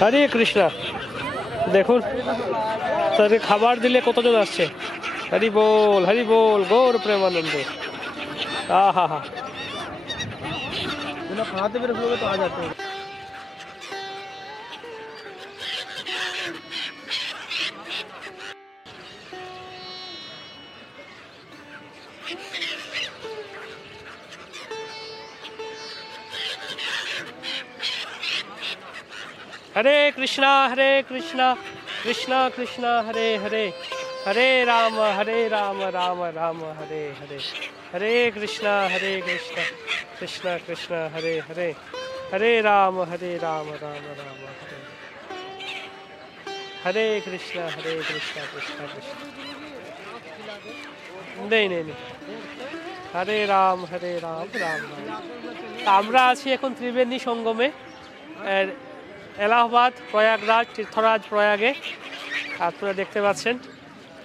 হরে কৃষ্ণ। দেখুন তাদের খাবার দিলে কতজন আসছে। হরি বল গৌর প্রেমানন্দে। আহা হা। खाते मेरे लोग तो आ जाते हैं। हरे कृष्णा कृष्णा कृष्णा हरे हरे, हरे राम राम राम हरे हरे, हरे कृष्णा कृष्णा कृष्णा हरे हरे, हरे राम राम राम हरे, हरे कृष्णा कृष्णा कृष्णा। नहीं हरे राम राम राम। আমরা আছি এখন ত্রিবেণী সঙ্গমে, এলাহাবাদ, প্রয়াগরাজ, তীর্থরাজ প্রয়াগে। আপনারা দেখতে পাচ্ছেন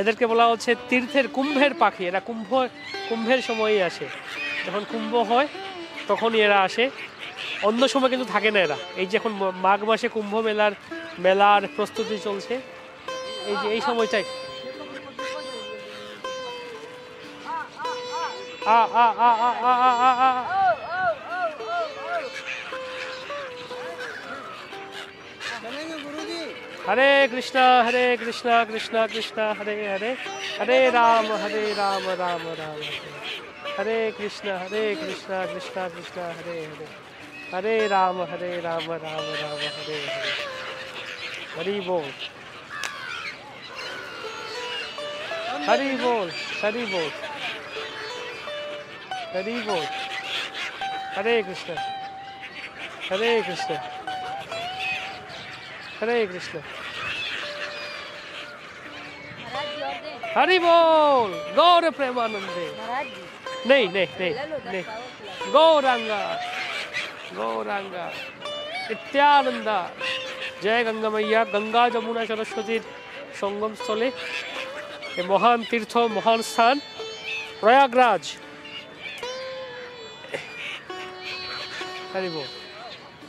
এদেরকে বলা হচ্ছে তীর্থের কুম্ভের পাখি। এরা কুম্ভের সময়ই আসে, যখন কুম্ভ হয় তখনই এরা আসে, অন্য সময় কিন্তু থাকে না এরা। এই যে এখন মাঘ মাসে কুম্ভ মেলার প্রস্তুতি চলছে, এই যে এই সময়টাই हरे कृष्णा कृष्णा कृष्णा हरे हरे, हरे राम राम राम हरे कृष्णा कृष्णा कृष्णा हरे हरे, हरे राम राम हरे हरे। हरि बोल हरि बोल हरि बोल हरि बोल। हरे कृष्णा हरे कृष्ण हरि बोल गौर प्रेमानंदे। नहीं गौरांगा नित्यानंदा। जय गंगा मैया। गंगा जमुना सरस्वतीर संगम स्थले महान तीर्थ महान स्थान प्रयागराज। हरि बोल।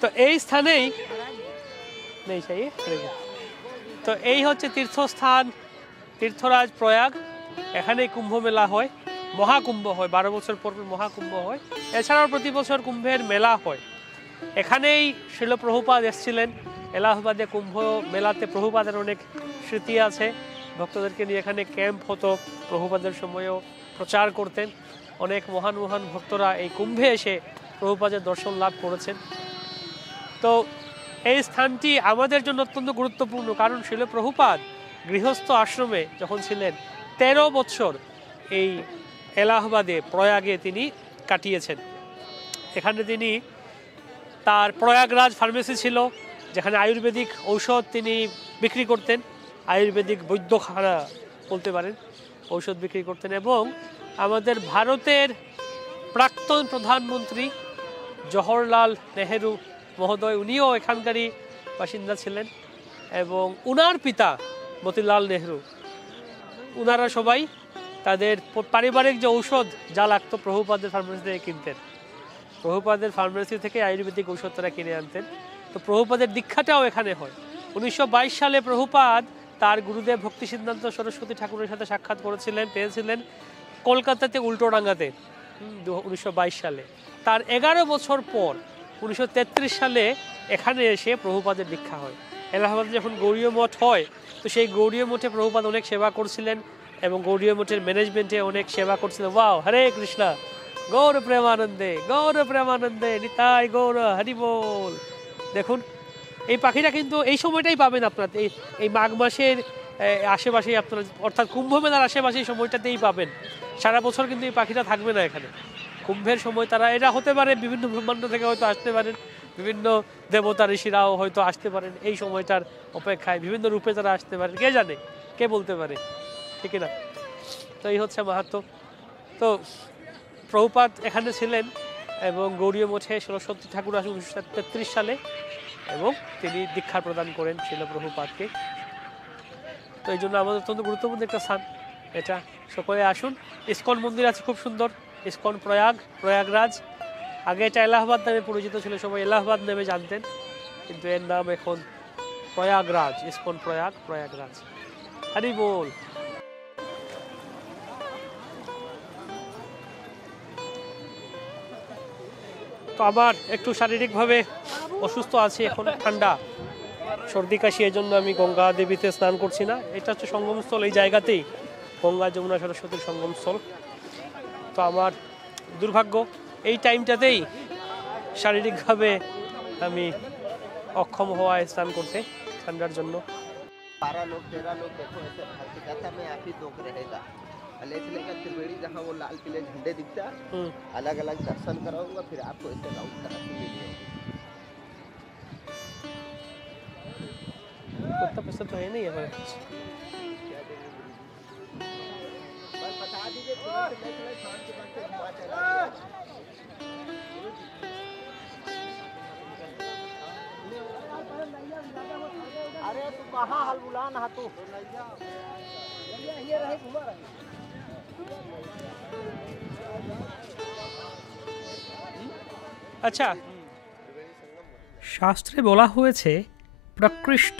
तो এই স্থানেই नहीं चाहिए। তো এই হচ্ছে তীর্থস্থান তীর্থরাজ প্রয়াগ। এখানেই কুম্ভ মেলা হয়, মহাকুম্ভ হয়, 12 বছর পর মহাকুম্ভ হয়। এছাড়াও প্রতি বছর কুম্ভের মেলা হয়। এখানেই শিল প্রভুপাদ এসেছিলেন। এলাহাবাদে কুম্ভ মেলাতে প্রভুপাদের অনেক স্মৃতি আছে। ভক্তদেরকে নিয়ে এখানে ক্যাম্প হতো, প্রভুপাদের সময়ও প্রচার করতেন। অনেক মহান ভক্তরা এই কুম্ভে এসে প্রভুপাদের দর্শন লাভ করেছেন। তো এই স্থানটি আমাদের জন্য অত্যন্ত গুরুত্বপূর্ণ, কারণ শিল প্রভুপাদ গৃহস্থ আশ্রমে যখন ছিলেন 13 বছর এই এলাহাবাদে প্রয়াগে তিনি কাটিয়েছেন। এখানে তিনি তার প্রয়াগরাজ ফার্মেসি ছিল, যেখানে আয়ুর্বেদিক ঔষধ তিনি বিক্রি করতেন, আয়ুর্বেদিক বৈদ্যখানা বলতে পারেন, ঔষধ বিক্রি করতেন। এবং আমাদের ভারতের প্রাক্তন প্রধানমন্ত্রী জওহরলাল নেহেরু মহোদয়, উনিও এখানকারই বাসিন্দা ছিলেন, এবং উনার পিতা মতিলাল নেহেরু, উনারা সবাই তাদের পারিবারিক যে ঔষধ যা লাগতো প্রভুপাদের ফার্মেসি থেকে কিনতেন। প্রভুপাদের ফার্মেসি থেকে আয়ুর্বেদিক ঔষধ তারা কিনে আনতেন। তো প্রভুপাদের দীক্ষাটাও এখানে হয়। 1922 সালে প্রভুপাদ তার গুরুদেব ভক্তি সিদ্ধান্ত সরস্বতী ঠাকুরের সাথে সাক্ষাৎ পেয়েছিলেন কলকাতাতে উল্টোডাঙ্গাতে 1922 সালে। তার 11 বছর পর 1933 সালে এখানে এসে প্রভুপাদের দীক্ষা হয়। এলাহাবাদে যখন গৌড়ীয় মঠ হয়, তো সেই গৌড়ীয় মঠে প্রভুপাদ অনেক সেবা করছিলেন এবং গৌড়ীয় মঠের ম্যানেজমেন্টে অনেক সেবা করছিলেন। ওয়াও, হরে কৃষ্ণা গৌর প্রেমানন্দে নিতাই গৌর হরি বল। দেখুন এই পাখিটা কিন্তু এই সময়টাই পাবেন আপনার, এই মাঘ মাসের আশেপাশেই আপনারা, অর্থাৎ কুম্ভ মেলার আশেপাশেই সময়টাতেই পাবেন। সারা বছর কিন্তু এই পাখিটা থাকবে না এখানে। কুম্ভের সময় তারা, এরা হতে পারে বিভিন্ন ব্রহ্মাণ্ড থেকে হয়তো আসতে পারেন, বিভিন্ন দেবতা ঋষিরাও হয়তো আসতে পারেন এই সময়টার অপেক্ষায়, বিভিন্ন রূপে তারা আসতে পারেন, কে জানে, কে বলতে পারে, ঠিক না? তো এই হচ্ছে মাহাত্ম্য। তো প্রভুপাদ এখানে ছিলেন এবং গৌড়ীয় মঠে সরস্বতী ঠাকুর আসেন 1933 সালে, এবং তিনি দীক্ষা প্রদান করেন শিল প্রভুপাদকে। তো এই জন্য আমাদের অত্যন্ত গুরুত্বপূর্ণ একটা স্থান এটা। সকলে আসুন। ইসকন মন্দির আছে খুব সুন্দর, ইসকন প্রয়াগরাজ। আগে এটা এলাহাবাদ নামে পরিচিত ছিল, সবাই এলাহাবাদ নামে জানতেন। কিন্তু এর নাম এখন প্রয়াগরাজ, ইসকন প্রয়াগরাজ। হরি বল। তো আবার একটু শারীরিকভাবে অসুস্থ আছি, এখন ঠান্ডা সর্দি কাশি, এই জন্য আমি গঙ্গা দেবীতে স্নান করছি না। এটা হচ্ছে সঙ্গমস্থল, এই জায়গাতেই গঙ্গা যমুনা সরস্বতীর সঙ্গমস্থল। তো আমার দুর্ভাগ্য এই টাইমটাতেই শারীরিকভাবে আমি অক্ষম হওয়ায় স্নান করতে ঠান্ডার জন্য। 12 लोग 13 लोग देखो ऐसे भर्ती का था, मैं आप ही 2 रहेगा लेके लेकर त्रिवेणी जहाँ वो लाल किले झंडे दिखता है, अलग अलग दर्शन कराऊंगा, फिर आपको ऐसे राउंड करा के ले उतना पैसा तो है नहीं हमारे पास। बस बता दीजिए शाम के बाद से घुमा चला। अरे तू कहाँ हाल बुला ना तू ये रहे घुमा रहे। আচ্ছা, শাস্ত্রে বলা হয়েছে প্রকৃষ্ট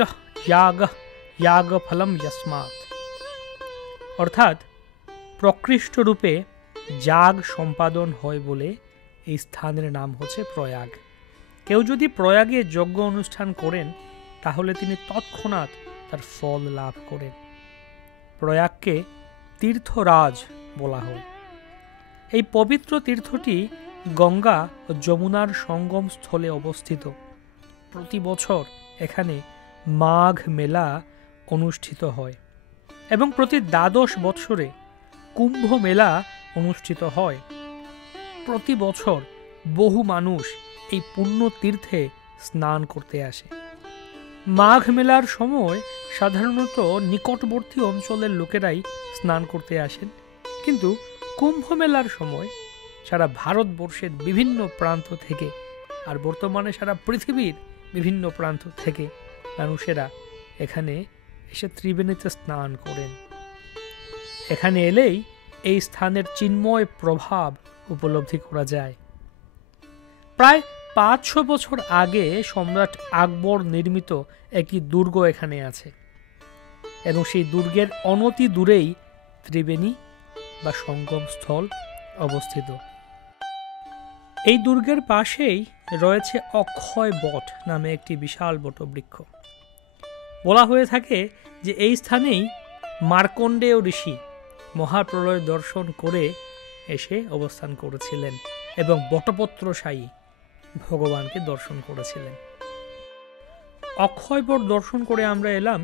ইয়াগ ফলম যস্মাৎ, অর্থাৎ প্রকৃষ্ট রূপে যাগ সম্পাদন হয় বলে এই স্থানের নাম হচ্ছে প্রয়াগ। কেউ যদি প্রয়াগে যজ্ঞ অনুষ্ঠান করেন তাহলে তিনি তৎক্ষণাৎ তার ফল লাভ করেন। প্রয়াগকে তীর্থরাজ বলা হয়। এই পবিত্র তীর্থটি গঙ্গা ও যমুনার সঙ্গম স্থলে অবস্থিত। প্রতি বছর এখানে মাঘ মেলা অনুষ্ঠিত হয় এবং প্রতি 12 বৎসরে কুম্ভ মেলা অনুষ্ঠিত হয়। প্রতি বছর বহু মানুষ এই পুণ্য তীর্থে স্নান করতে আসে। মাঘ মেলার সময় সাধারণত নিকটবর্তী অঞ্চলের লোকেরাই স্নান করতে আসেন, কিন্তু কুম্ভ মেলার সময় সারা ভারতবর্ষের বিভিন্ন প্রান্ত থেকে আর বর্তমানে সারা পৃথিবীর বিভিন্ন প্রান্ত থেকে মানুষেরা এখানে এসে ত্রিবেণীতে স্নান করেন। এখানে এলেই এই স্থানের চিন্ময় প্রভাব উপলব্ধি করা যায়। প্রায় 500 বছর আগে সম্রাট আকবর নির্মিত একটি দুর্গ এখানে আছে এবং সেই দুর্গের অনতি দূরেই ত্রিবেণী বা সঙ্গম স্থল অবস্থিত। এই দুর্গের পাশেই রয়েছে অক্ষয় বট নামে একটি বিশাল বটবৃক্ষ। বলা হয়ে থাকে যে এই স্থানেই মার্কণ্ডেয় ঋষি মহাপ্রলয় দর্শন করে এসে অবস্থান করেছিলেন এবং বটপত্রশায়ী ভগবানকে দর্শন করেছিলেন। অক্ষয় বট দর্শন করে আমরা এলাম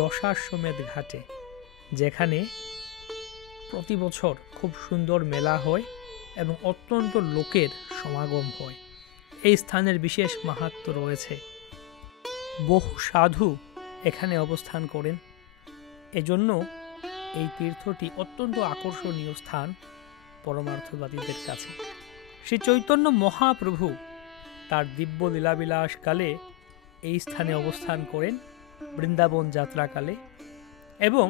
দশাশ্বমেধ ঘাটে, যেখানে প্রতি বছর খুব সুন্দর মেলা হয় এবং অত্যন্ত লোকের সমাগম হয়। এই স্থানের বিশেষ মাহাত্ম্য রয়েছে। বহু সাধু এখানে অবস্থান করেন, এজন্য এই তীর্থটি অত্যন্ত আকর্ষণীয় স্থান পরমার্থবাদীদের কাছে। শ্রী চৈতন্য মহাপ্রভু তার দিব্য লীলাবিলাস কালে এই স্থানে অবস্থান করেন বৃন্দাবন যাত্রাকালে, এবং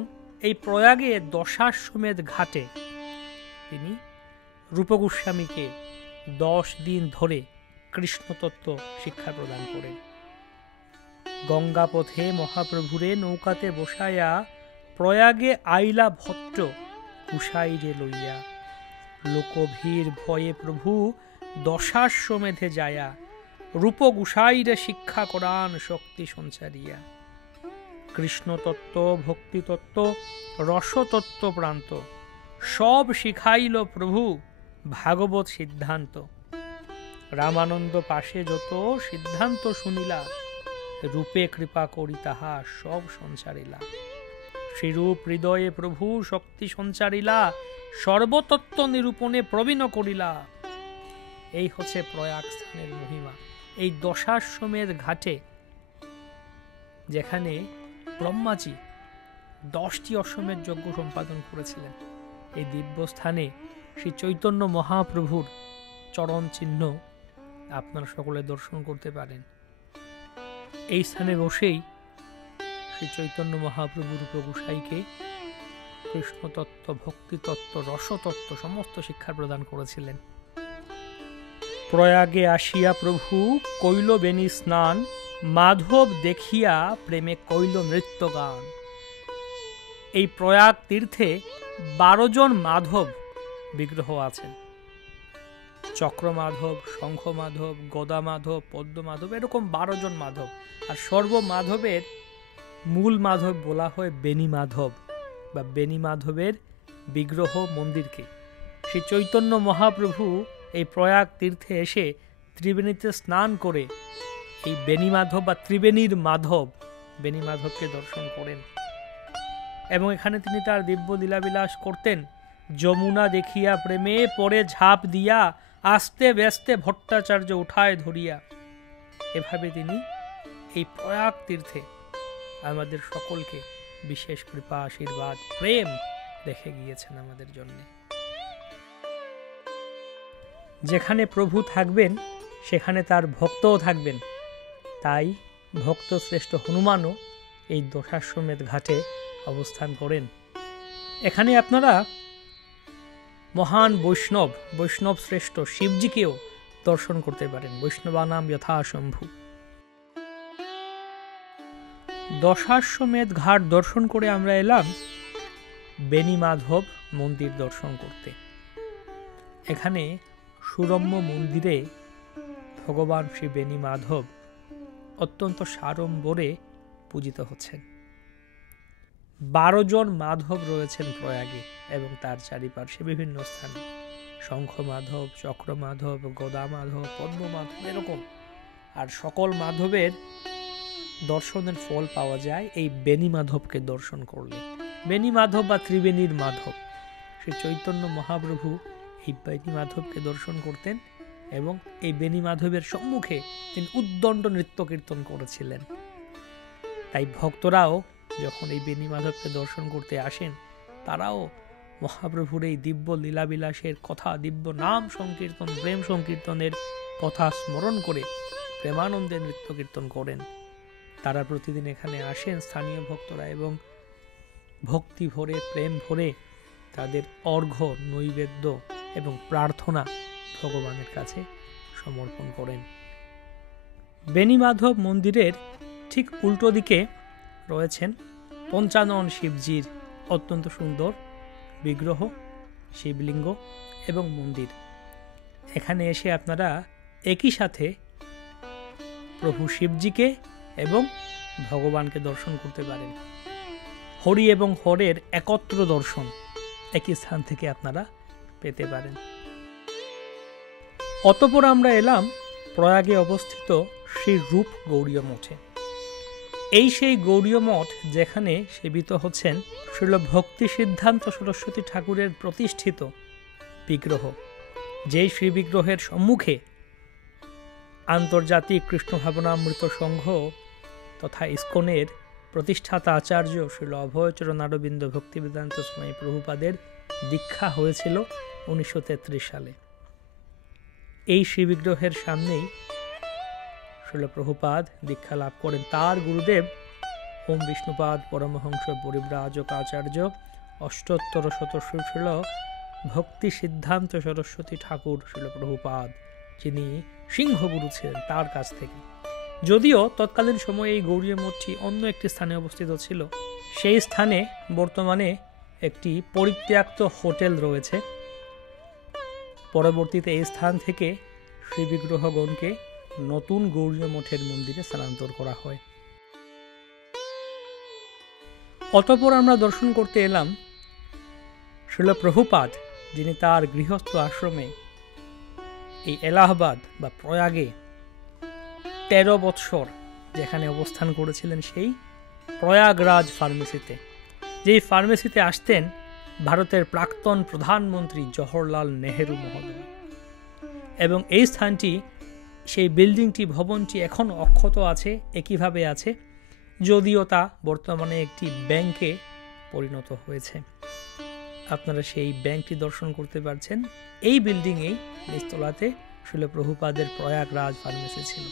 এই প্রয়াগে দশাশ্বমেধ ঘাটে তিনি রূপগোস্বামীকে 10 দিন ধরে কৃষ্ণতত্ত্ব শিক্ষা প্রদান করেন। গঙ্গা পথে মহাপ্রভুরে নৌকাতে বসায়া প্রয়াগে আইলা ভট্ট কুশাইরে লইয়া, লোকভীর ভয়ে প্রভু দশাশ্বমেধে যায়া, রূপ গুসাইরে শিক্ষা করান শক্তি সঞ্চারিয়া। কৃষ্ণতত্ত্ব, ভক্তিতত্ত্ব, রসতত্ত্ব প্রান্ত সব শিখাইল প্রভু ভাগবত সিদ্ধান্ত। রামানন্দ পাশে যত সিদ্ধান্ত শুনিলা, রূপে কৃপা করি তাহা সব সঞ্চারিলা। শ্রীরূপ হৃদয়ে প্রভু শক্তি সঞ্চারিলা, সর্বতত্ত্ব নিরূপণে প্রবীণ করিলা। এই হচ্ছে প্রয়াগ স্থানের মহিমা। এই দশাশ্বমেধ ঘাটে, যেখানে ব্রহ্মাজি 10টি অশ্বমেধ যজ্ঞ সম্পাদন করেছিলেন, এই দিব্য স্থানে শ্রী চৈতন্য মহাপ্রভুর চরণ চিহ্ন আপনারা সকলে দর্শন করতে পারেন। এই স্থানে বসেই শ্রী চৈতন্য মহাপ্রভু রূপ গোসাইকে কৃষ্ণতত্ত্ব, ভক্তিতত্ত্ব, রসতত্ত্ব সমস্ত শিক্ষা প্রদান করেছিলেন। প্রয়াগে আসিয়া প্রভু কৈল বেণী স্নান, মাধব দেখিয়া প্রেমে কইল নৃত্য গান। এই প্রয়াগ তীর্থে 12 জন মাধব বিগ্রহ আছেন। চক্র মাধব, শঙ্খ মাধব, গদা মাধব, পদ্ম মাধব, এরকম 12 জন মাধব। আর সর্ব মাধবের মূল মাধব বলা হয় বেনি মাধব বা বেনি মাধবের বিগ্রহ মন্দিরকে। শ্রী চৈতন্য মহাপ্রভু এই প্রয়াগ তীর্থে এসে ত্রিবেণীতে স্নান করে এই বেনি মাধব বা ত্রিবেণীর মাধব বেনি মাধবকে দর্শন করেন এবং এখানে তিনি তার দিব্য লীলাবিলাস করতেন। যমুনা দেখিয়া প্রেমে পরে ঝাঁপ দিয়া আস্তে ব্যস্তে ভট্টাচার্য উঠায় ধরিয়া। এভাবে তিনি এই প্রয়াগ তীর্থে আমাদের সকলকে বিশেষ কৃপা, আশীর্বাদ, প্রেম রেখে গিয়েছেন আমাদের জন্য। যেখানে প্রভু থাকবেন সেখানে তার ভক্তও থাকবেন। তাই ভক্ত শ্রেষ্ঠ হনুমানও এই দশাশ্বমেধ ঘাটে অবস্থান করেন। এখানে আপনারা মহান বৈষ্ণব শ্রেষ্ঠ শিবজিকেও দর্শন করতে পারেন। বৈষ্ণবানাম যথাশম্ভু। দশাশ্বমেধ ঘাট দর্শন করে আমরা এলাম বেনি মাধব মন্দির দর্শন করতে। এখানে সুরম্য মন্দিরে ভগবান শ্রী বেনি মাধব অত্যন্ত সাড়ম্বরে পূজিত হচ্ছেন। 12 জন মাধব রয়েছেন প্রয়াগে এবং তার চারিপার্শ্বে বিভিন্ন স্থানে। শঙ্খ মাধব, চক্র মাধব, গদা মাধব, পদ্ম মাধব, এরকম। আর সকল মাধবের দর্শনের ফল পাওয়া যায় এই বেনি মাধবকে দর্শন করলে। বেনি মাধব বা ত্রিবেণীর মাধব, শ্রী চৈতন্য মহাপ্রভু এই বেনি মাধবকে দর্শন করতেন এবং এই বেনি মাধবের সম্মুখে তিনি উদ্দণ্ড নৃত্য কীর্তন করেছিলেন। তাই ভক্তরাও যখন এই বেনি মাধবকে দর্শন করতে আসেন তারাও মহাপ্রভুর এই দিব্য লীলাবিলাসের কথা, দিব্য নাম সংকীর্তন, প্রেম সংকীর্তনের কথা স্মরণ করে প্রেমানন্দে নৃত্য কীর্তন করেন। তারা প্রতিদিন এখানে আসেন স্থানীয় ভক্তরা এবং ভক্তি ভরে, প্রেম ভরে তাদের অর্ঘ্য, নৈবেদ্য এবং প্রার্থনা ভগবানের কাছে সমর্পণ করেন। বেনি মাধব মন্দিরের ঠিক উল্টো দিকে রয়েছেন পঞ্চানন শিবজির অত্যন্ত সুন্দর বিগ্রহ, শিবলিঙ্গ এবং মন্দির। এখানে এসে আপনারা একই সাথে প্রভু শিবজিকে এবং ভগবানকে দর্শন করতে পারেন। হরি এবং হরের একত্র দর্শন একই স্থান থেকে আপনারা পেতে পারেন। অতঃপর আমরা এলাম প্রয়াগে অবস্থিত শ্রী রূপ গৌড়ীয় মঠে। এই সেই গৌড়ীয় মঠ যেখানে সেবিত হচ্ছেন শ্রীল ভক্তি সিদ্ধান্ত সরস্বতী ঠাকুরের প্রতিষ্ঠিত বিগ্রহ। যেই শ্রী বিগ্রহের সম্মুখে আন্তর্জাতিক কৃষ্ণ ভাবনামৃত সংঘ তথা ইস্কনের প্রতিষ্ঠাতা আচার্য শ্রীল অভয়চরণারবিন্দ ভক্তিবেদান্ত স্বামী প্রভুপাদের দীক্ষা হয়েছিল 1933 সালে। এই শ্রী বিগ্রহের সামনেই শ্রীল প্রভুপাদ দীক্ষা লাভ করেন। তার গুরুদেব ওম বিষ্ণুপাদ পরমহংস পরিব্রাজক আচার্য অষ্টোত্তর শতশ্রীল ভক্তি সিদ্ধান্ত সরস্বতী ঠাকুর শ্রীল প্রভুপাদ, যিনি সিংহগুরু ছিলেন, তার কাছ থেকে। যদিও তৎকালীন সময়ে এই গৌড়ীয় মঠটি অন্য একটি স্থানে অবস্থিত ছিল, সেই স্থানে বর্তমানে একটি পরিত্যক্ত হোটেল রয়েছে। পরবর্তীতে এই স্থান থেকে শ্রী বিগ্রহগণকে নতুন গৌড়ীয় মঠের মন্দিরে স্থানান্তর করা হয়। অতঃপর আমরা দর্শন করতে এলাম শ্রীল প্রভুপাদ, যিনি তার গৃহস্থ আশ্রমে এই এলাহাবাদ বা প্রয়াগে 13 বৎসর যেখানে অবস্থান করেছিলেন, সেই প্রয়াগরাজ ফার্মেসিতে। যেই ফার্মেসিতে আসতেন ভারতের প্রাক্তন প্রধানমন্ত্রী জওহরলাল নেহেরু মহোদয়। এবং এই স্থানটি, সেই বিল্ডিংটি, ভবনটি এখন অক্ষত আছে, একইভাবে আছে, যদিও তা বর্তমানে একটি ব্যাংকে পরিণত হয়েছে। আপনারা সেই ব্যাংকটি দর্শন করতে পারছেন। এই বিল্ডিংয়েই নিচতলাতে শ্রীল প্রভুপাদের প্রয়াগরাজ ফার্মেসি ছিল।